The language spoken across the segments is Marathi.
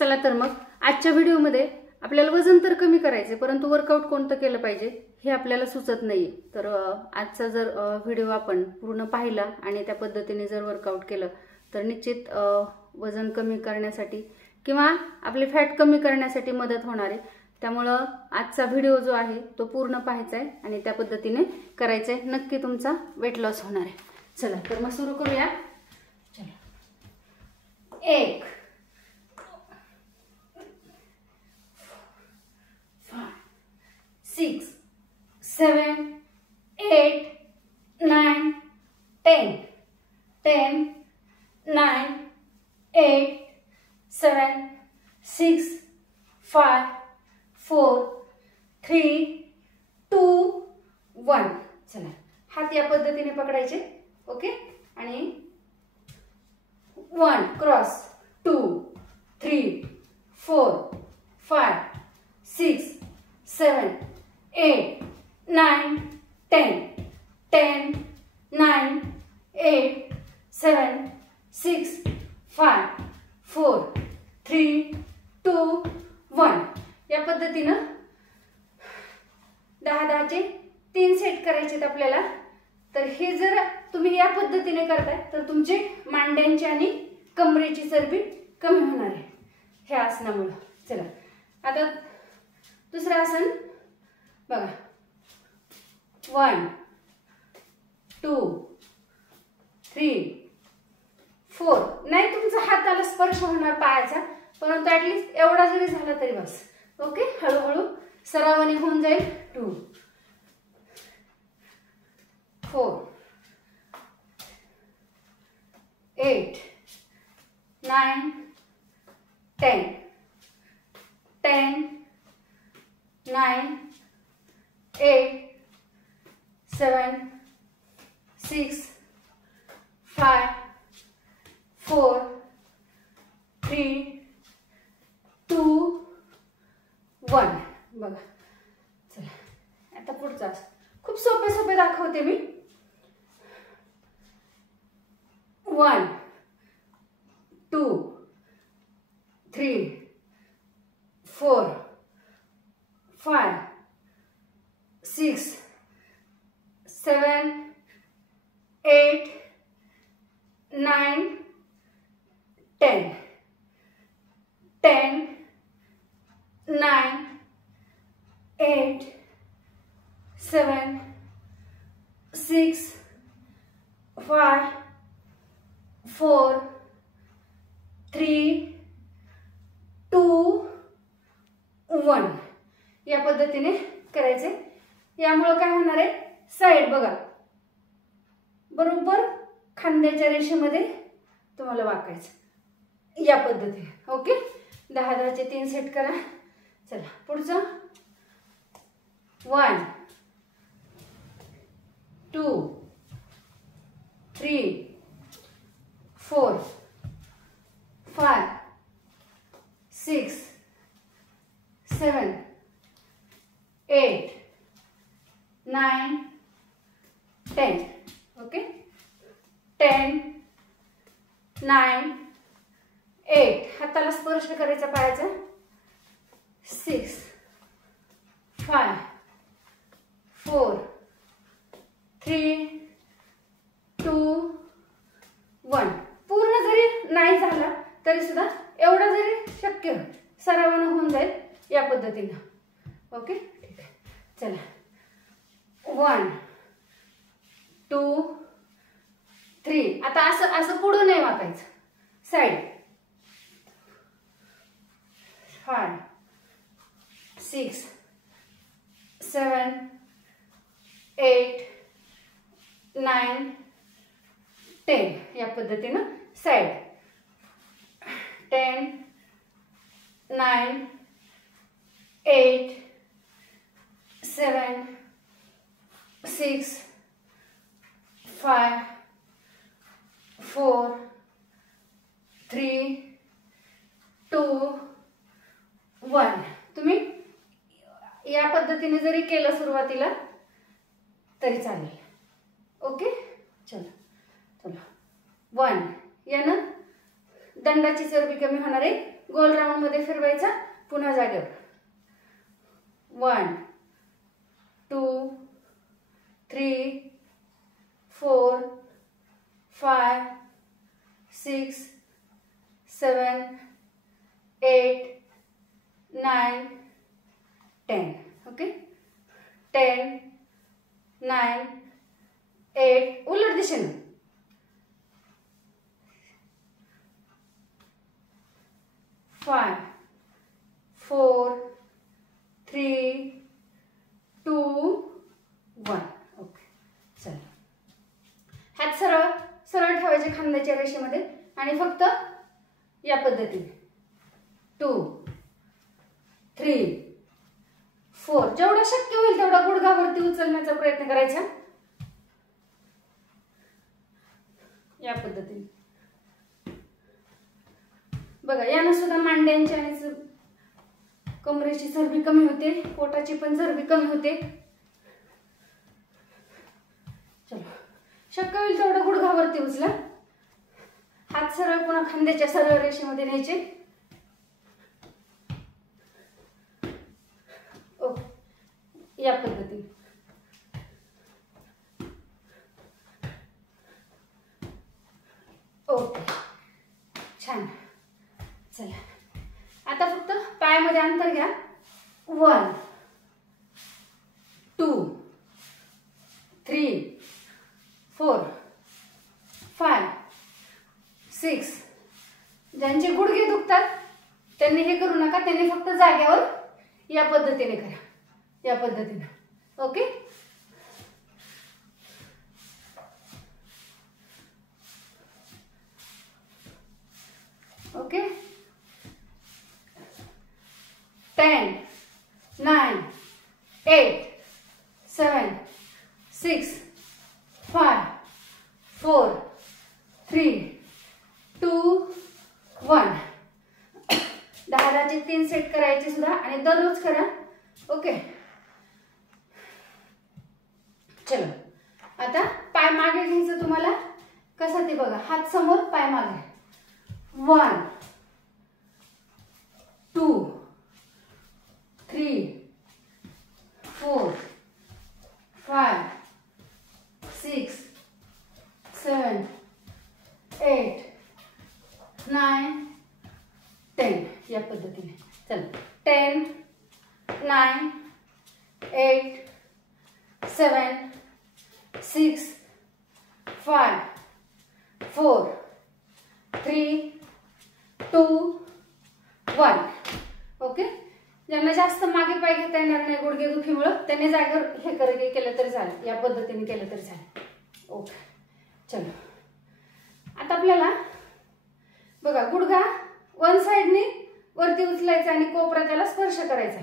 चला तर मग आजच्या व्हिडिओमध्ये आपल्याला वजन तर कमी करायचे, परंतु वर्कआउट कोणतं केलं पाहिजे हे आपल्याला सुचत नाही। तर आजचा जर व्हिडिओ आपण पूर्ण पाहिला आणि त्या पद्धतीने जर वर्कआउट केलं तर निश्चित वजन कमी करण्यासाठी किंवा आपले फॅट कमी करण्यासाठी मदत होणार आहे। त्यामुळे आजचा व्हिडिओ जो आहे तो पूर्ण पाहायचा आहे आणि त्या पद्धतीने करायचं आहे, नक्की तुमचा वेट लॉस होणार आहे। चला तर मग सुरू करूया। चला 1 6 7 8 9 10 10 9 8 7 6 5 4 3 2 1। चला हात या पद्धतीने पकडायचे, ओके, आणि 1 क्रॉस 2 3 4 5 6 7 8 9 10 10 9 8 7 6 5 4 3 2 1। या पद्धतीनं 10 चे 3 सेट करायचे आपल्याला। तर हे जर तुम्ही या पद्धतीने करताय तर तुमचे मांड्यांची आणि कमरेची चरबी कमी होणार आहे ह्या आसनामुळे। चला आता दुसरं आसन बघा, 1 2 3 4। नाही तुमचा हाताला स्पर्श होणार पायाचा, परंतु ऍटलीस्ट एवढा जरी झाला तरी बस, ओके। हळूहळू सरावाने होऊन जाईल। 2 4 8 9 10 10 9 8 7 6 5 4 3 2 1। बघा चला आता पुढचा खूप सोपे सोपे दाखवते मी। 1 2 3 4 5 6 7 8 9 10 10 9 8 7 6 5 4 3 2 1। या पद्धतीने करायचे। यामुळे काय होणार आहे, साइड बघा बरोबर खांद्याच्या रेषेमध्ये तुम्हाला वाकायचं या पद्धतीने, ओके। 10 चे 3 सेट करा। चला पुढचं 1 2 3 4 5 6 7 8 9 10, ओके। 10 9 8 हाताला स्पर्श करायचा पायाचा। 6 5 4 3 2 1। पूर्ण जरी नाही झाला तरी सुद्धा एवढा जरी शक्य सरावाने होऊन जाईल या पद्धतीने, ओके ठीक आहे। चला 1 2 3। आता असं असं पुढे नाही वाकायचं, साइड 5 6 7 8 9 10। या पद्धतीने साइड 10 9 8 7 6 5 4 3 2 1। तुम्ही या पद्धतीने जरी केलं सुरुवातीला तरी चालेल, ओके। चला चला 1 यानं दंडाची चरबी कमी होणार आहे. गोल राऊंड मध्ये फिरवायचा पुन्हा जागेवर. 1 2 3 4 5 6 7 8 9 10. ओके 10 9 8 उलट दिशेने. 5 4 3 2 1. ओके चल. हात सरळ सरळ ठेवायचे खांद्याच्या रेषेमध्ये आणि फक्त या पद्धतीने 2 3 4 जेवढं शक्य होईल तेवढा गुडघावरती उचलण्याचा प्रयत्न करायचा. या पद्धतीने बघा. यानं सुद्धा मांड्यांची आणि कमरेची चरबी कमी होते, पोटाची पण चरबी कमी होते. चलो शक्य होईल तेवढं गुडघावरती उचला. हात सरळ पुन्हा खांद्याच्या सरळ रेषेमध्ये न्यायचे. ओके या पद्धतीने. ओके छान. चला आता फक्त पायामध्ये अंतर घ्या. 1 2 3 4 5 6. ज्यांचे गुडघे दुखतात त्यांनी हे करू नका. त्यांनी फक्त जागेवर या पद्धतीने करा. या पद्धतीने. Okay okay 10 9 8 7 6 5 4 3 2 1. 10 3 सेट करायचे सुद्धा आणि दररोज करा. ओके चलो आता पाय मागे घ्यायचं तुम्हाला. कसं ते बघा. हात समोर पाय मागे. 1 2 3 4 5 6 7 8 9 10. या पद्धतीने. चल 10 9 8 7 6 5 4 3 2 1. ओके ज्यांना जास्त मागे पाय घेता येणार नाही गुडघे दुखीमुळे त्यांनी जागेवर हे केलं तरी चालेल. या पद्धतीने केलं तरी चालेल. ओके चलो आता आपल्याला बघा गुडघा वन साइडने वरती उचलायचा आणि कोपरा त्याला स्पर्श करायचा.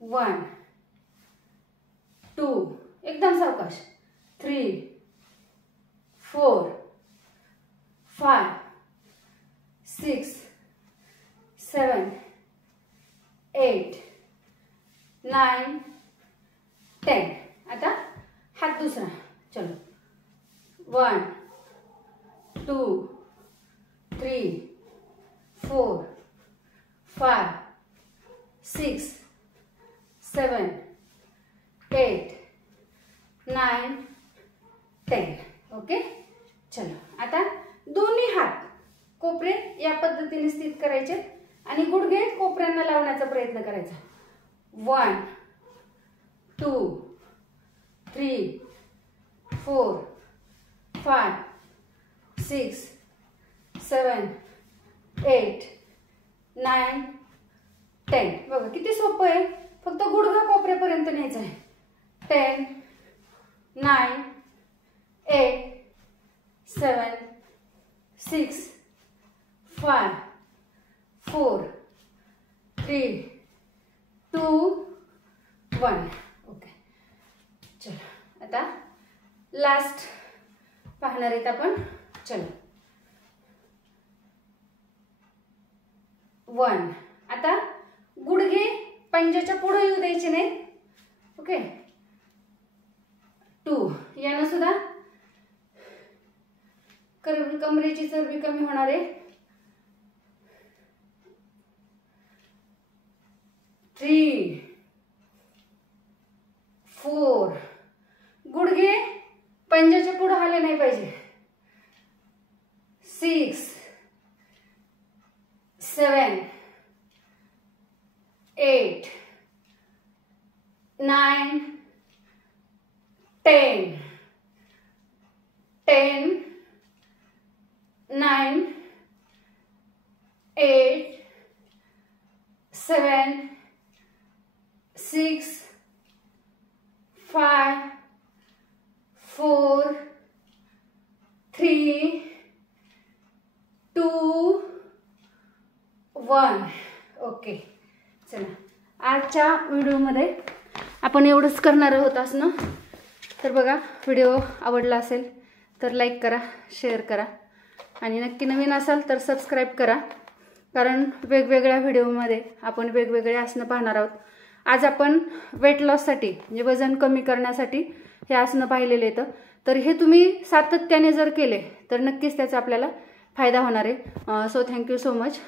1 2 एकदम सावकाश. 3 4 5 6 7 8 9 10. आता हात दुसरा. चलो 1 2 3 4 5 6 7 8 9 10. ओके चलो आता दोन्ही हात कोपरे या पद्धतीने स्थित करायचे आणि गुडघे कोपऱ्यांना लावण्याचा प्रयत्न करायचा. 1 2 3 4 5 6 7 8 9 10. बघा किती सोपं आहे. फक्त गुडघा कोपऱ्यापर्यंत न्यायचा आहे. 10 9 8 7 6 5 4 3 2 1. ओके चलो आता लास्ट पाहणार आहेत आपण. चलो 1. आता गुडघे पंजाच्या पुढे येऊ द्यायचे नाही. ओके 2 यानं सुद्धा कमरेची चरबी कमी होणार आहे 7 8 9 10 10 9 8 7 6 5 4 3 2 1. ओके, चला आजच्या व्हिडिओमध्ये आपण एवढंच करणार आहोत असं. तर बघा, व्हिडिओ आवडला असेल तर लाईक करा, शेअर करा आणि नक्की नवीन असाल तर सबस्क्राईब करा, कारण वेगवेगळ्या व्हिडिओमध्ये आपण वेगवेगळे आसनं पाहणार आहोत. आज आपण वेट लॉससाठी म्हणजे वजन कमी करण्यासाठी हे आसनं पाहिलेले आहेत. तर हे तुम्ही सातत्याने जर केले तर नक्कीच त्याचा आपल्याला फायदा होणार आहे. So thank you so much.